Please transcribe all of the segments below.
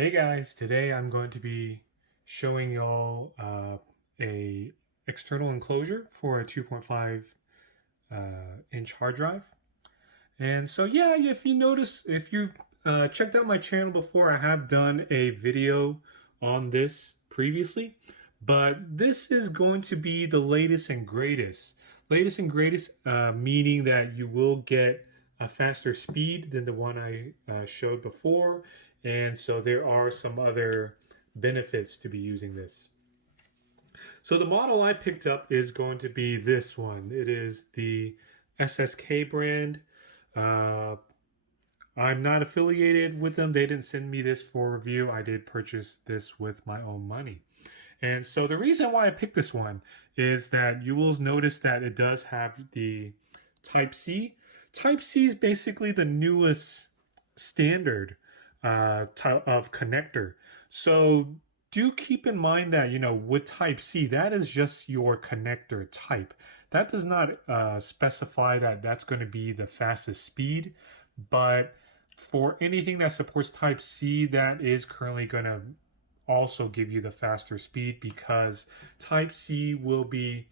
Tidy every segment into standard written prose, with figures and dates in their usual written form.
Hey guys, today I'm going to be showing y'all a external enclosure for a 2.5 inch hard drive. And so yeah, if you notice, if you checked out my channel before, I have done a video on this previously, but this is going to be the latest and greatest. Latest and greatest, meaning that you will get a faster speed than the one I showed before. And so there are some other benefits to be using this. So the model I picked up is going to be this one. It is the SSK brand. Uh, I'm not affiliated with them. They didn't send me this for review. I did purchase this with my own money. And so the reason why I picked this one is that you will notice that it does have the Type C. Type C is basically the newest standard type of connector. So do keep in mind that, with Type C, that is just your connector type. That does not specify that that's going to be the fastest speed, but for anything that supports Type C, that is currently going to also give you the faster speed because Type C will be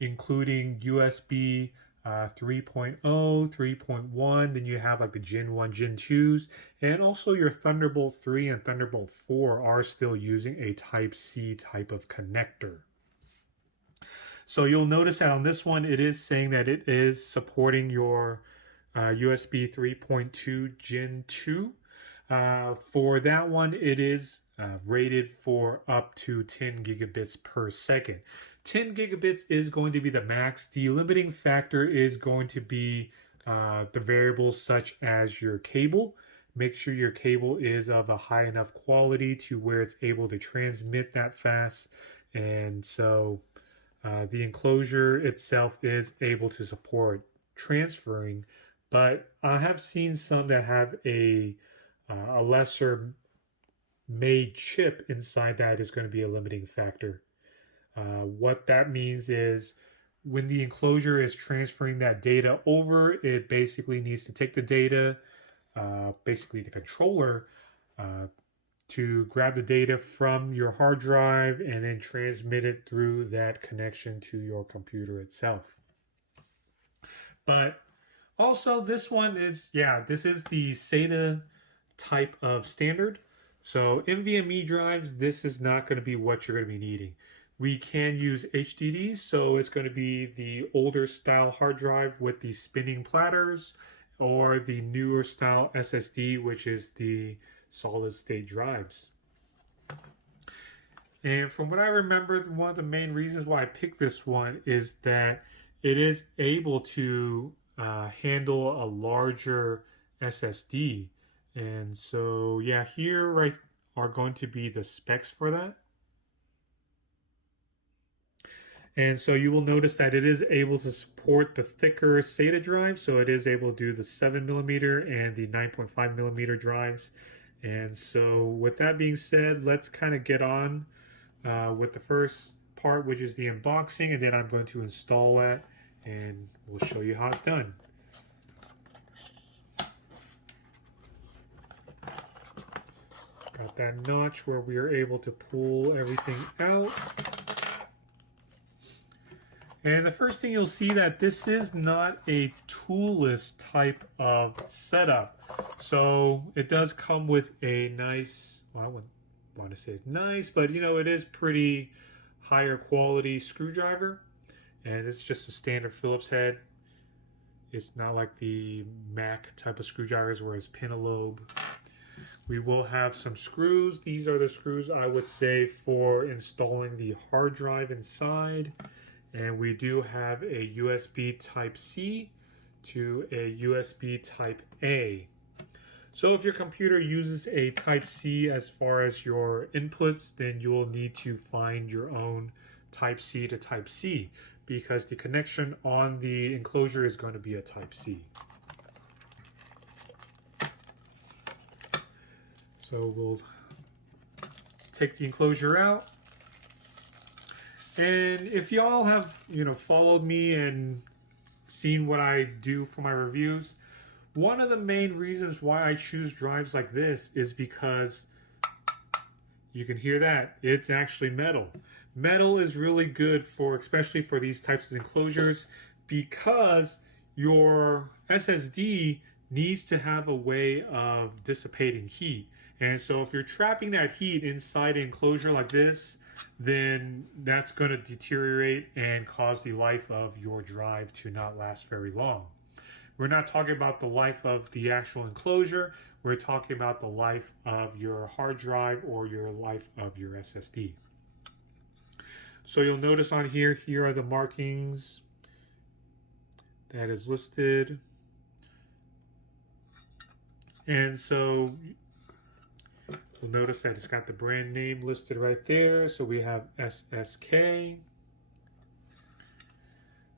including USB 3.0, 3.1, then you have like the Gen 1, Gen 2s, and also your Thunderbolt 3 and Thunderbolt 4 are still using a Type C type of connector. So you'll notice that on this one, it is saying that it is supporting your USB 3.2 Gen 2. For that one, it is rated for up to 10 gigabits per second. 10 gigabits is going to be the max. The limiting factor is going to be the variables such as your cable. Make sure your cable is of a high enough quality to where it's able to transmit that fast. And so the enclosure itself is able to support transferring, but I have seen some that have a lesser made chip inside that is going to be a limiting factor. What that means is when the enclosure is transferring that data over, it basically needs to take the data, basically the controller, to grab the data from your hard drive and then transmit it through that connection to your computer itself. But also this one is, this is the SATA type of standard. So NVMe drives, this is not going to be what you're going to be needing. We can use HDDs, so it's going to be the older style hard drive with the spinning platters, or the newer style SSD, which is the solid state drives. And from what I remember, one of the main reasons why I picked this one is that it is able to handle a larger SSD. And so, here are going to be the specs for that. And so you will notice that it is able to support the thicker SATA drive. So it is able to do the 7mm and the 9.5mm drives. And so with that being said, let's kind of get on with the first part, which is the unboxing. And then I'm going to install that and we'll show you how it's done. Got that notch where we are able to pull everything out. And the first thing you'll see that this is not a toolless type of setup. So it does come with a nice, well, I wouldn't want to say it's nice, but it is pretty higher quality screwdriver. And it's just a standard Phillips head. It's not like the Mac type of screwdrivers where it's pentalobe. We will have some screws. These are the screws I would say for installing the hard drive inside. And we do have a USB Type-C to a USB Type-A. So if your computer uses a Type-C as far as your inputs, then you will need to find your own Type-C to Type-C because the connection on the enclosure is going to be a Type-C. So we'll take the enclosure out. And if y'all have, followed me and seen what I do for my reviews, one of the main reasons why I choose drives like this is because You can hear that. It's actually metal. Metal is really good for, especially for these types of enclosures, because your SSD needs to have a way of dissipating heat. And so if you're trapping that heat inside an enclosure like this, then that's going to deteriorate and cause the life of your drive to not last very long. We're not talking about the life of the actual enclosure. We're talking about the life of your hard drive or your life of your SSD. So you'll notice on here, here are the markings that is listed. And so you'll notice that it's got the brand name listed right there. So we have SSK.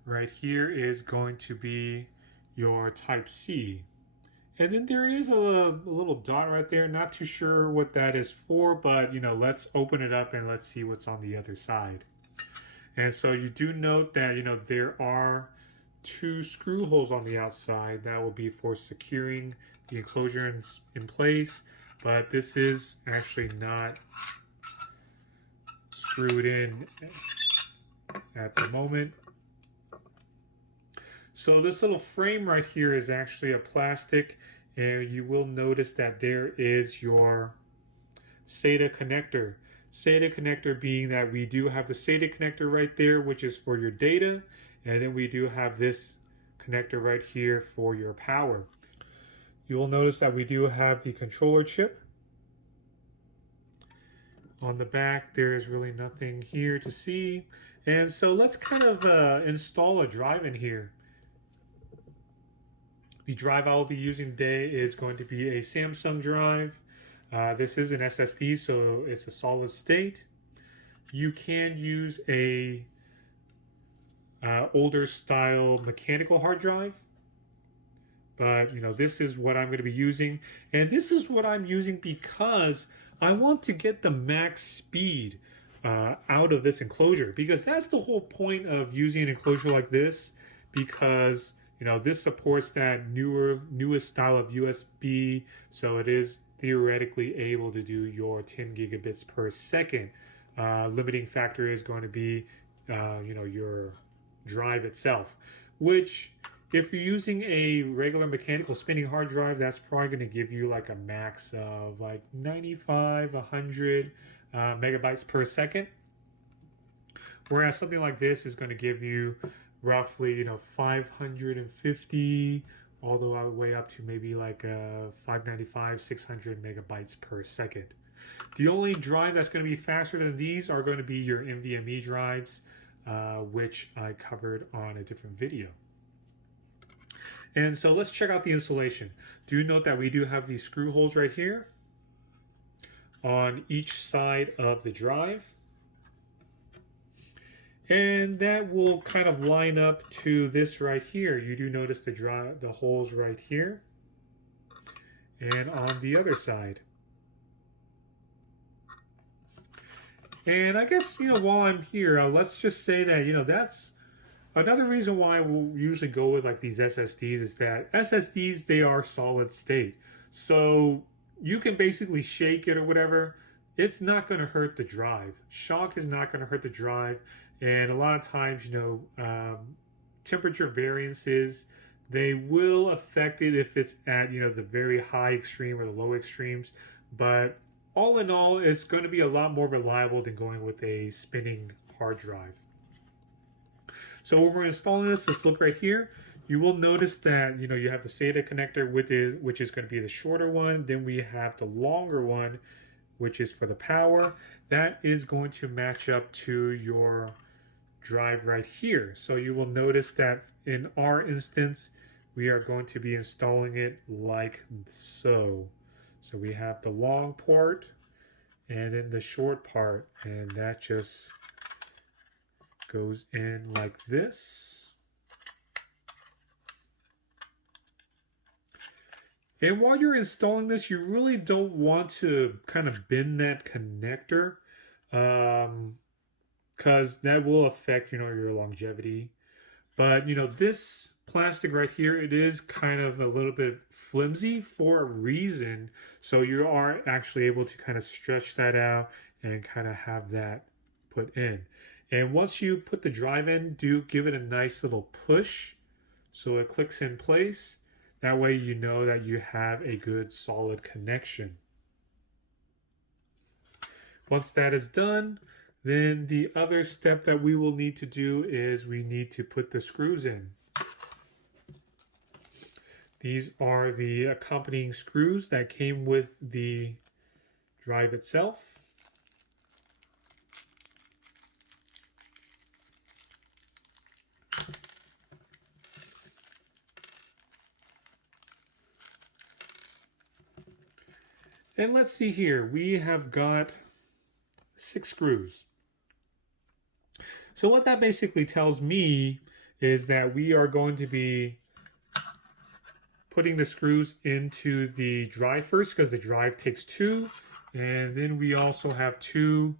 Right here is going to be your type C. And then there is a little dot right there. Not too sure what that is for, but let's open it up and let's see what's on the other side. And so you do note that there are 2 screw holes on the outside. That will be for securing the enclosure in place, but this is actually not screwed in at the moment. So this little frame right here is actually a plastic, and you will notice that there is your SATA connector. SATA connector being that we do have the SATA connector right there, which is for your data, and then we do have this connector right here for your power. You will notice that we do have the controller chip. On the back, there is really nothing here to see. And so let's kind of install a drive in here. The drive I will be using today is going to be a Samsung drive. This is an SSD, so it's a solid state. You can use a older style mechanical hard drive, but this is what I'm going to be using, and this is what I'm using because I want to get the max speed out of this enclosure, because that's the whole point of using an enclosure like this, because this supports that newest style of USB, so it is theoretically able to do your 10 gigabits per second. Limiting factor is going to be your drive itself, which if you're using a regular mechanical spinning hard drive, that's probably going to give you like a max of like 95, 100 megabytes per second, whereas something like this is going to give you roughly 550 all the way up to maybe like 595, 600 megabytes per second. The only drive that's going to be faster than these are going to be your NVMe drives, which I covered on a different video. And so let's check out the installation. Do note that we do have these screw holes right here on each side of the drive. And that will kind of line up to this right here. You do notice the holes right here and on the other side. And I guess, while I'm here, let's just say that, that's another reason why we'll usually go with like these SSDs, is that SSDs, they are solid state. So you can basically shake it or whatever. It's not going to hurt the drive. Shock is not going to hurt the drive. And a lot of times, temperature variances, they will affect it if it's at, the very high extreme or the low extremes. But all in all, it's going to be a lot more reliable than going with a spinning hard drive. So when we're installing this, let's look right here. You will notice that, you have the SATA connector with it, which is going to be the shorter one. Then we have the longer one, which is for the power. That is going to match up to your drive right here. So you will notice that in our instance, we are going to be installing it like so. So we have the long part and then the short part, and that just goes in like this. And while you're installing this, you really don't want to kind of bend that connector, because that will affect, your longevity. But, this plastic right here, it is kind of a little bit flimsy for a reason. So you are actually able to kind of stretch that out and kind of have that put in. And once you put the drive in, do give it a nice little push so it clicks in place. That way you know that you have a good solid connection. Once that is done, then the other step that we will need to do is we need to put the screws in. These are the accompanying screws that came with the drive itself. And let's see here, we have got 6 screws. So what that basically tells me is that we are going to be putting the screws into the drive first, because the drive takes 2, and then we also have 2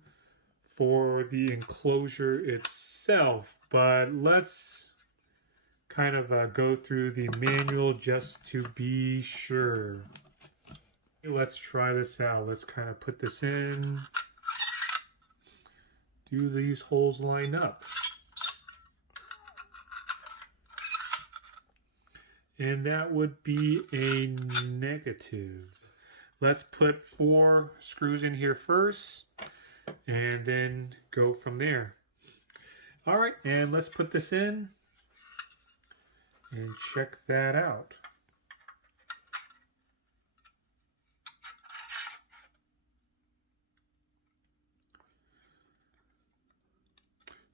for the enclosure itself. But let's kind of go through the manual just to be sure. Let's try this out. Let's kind of put this in. Do these holes line up? And that would be a negative. Let's put 4 screws in here first and then go from there. All right, and let's put this in and check that out.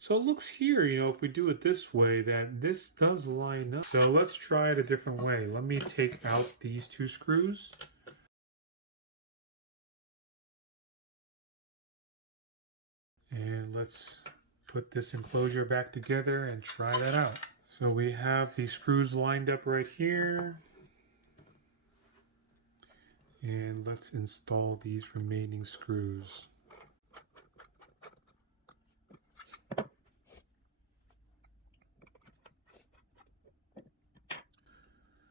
So it looks here, if we do it this way, that this does line up. So let's try it a different way. Let me take out these 2 screws. And let's put this enclosure back together and try that out. So we have these screws lined up right here. And let's install these remaining screws.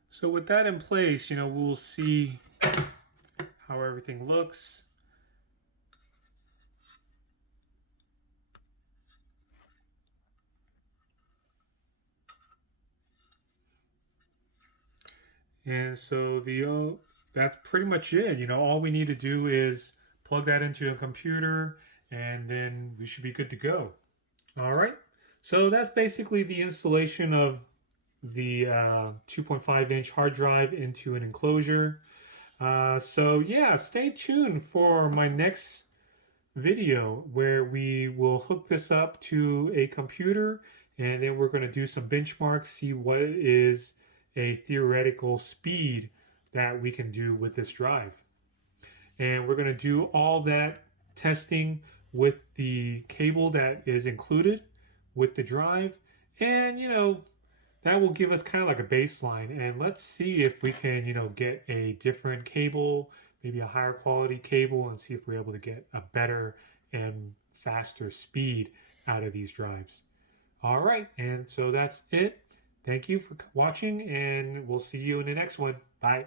So with that in place, we'll see how everything looks. And so that's pretty much it. All we need to do is plug that into a computer and then we should be good to go. All right. So that's basically the installation of the 2.5-inch hard drive into an enclosure. So yeah, stay tuned for my next video where we will hook this up to a computer and then we're going to do some benchmarks, see what is a theoretical speed that we can do with this drive. And we're going to do all that testing with the cable that is included with the drive. And that will give us kind of like a baseline, and let's see if we can get a different cable, maybe a higher quality cable, and see if we're able to get a better and faster speed out of these drives. All right, and so that's it. Thank you for watching, and we'll see you in the next one. Bye.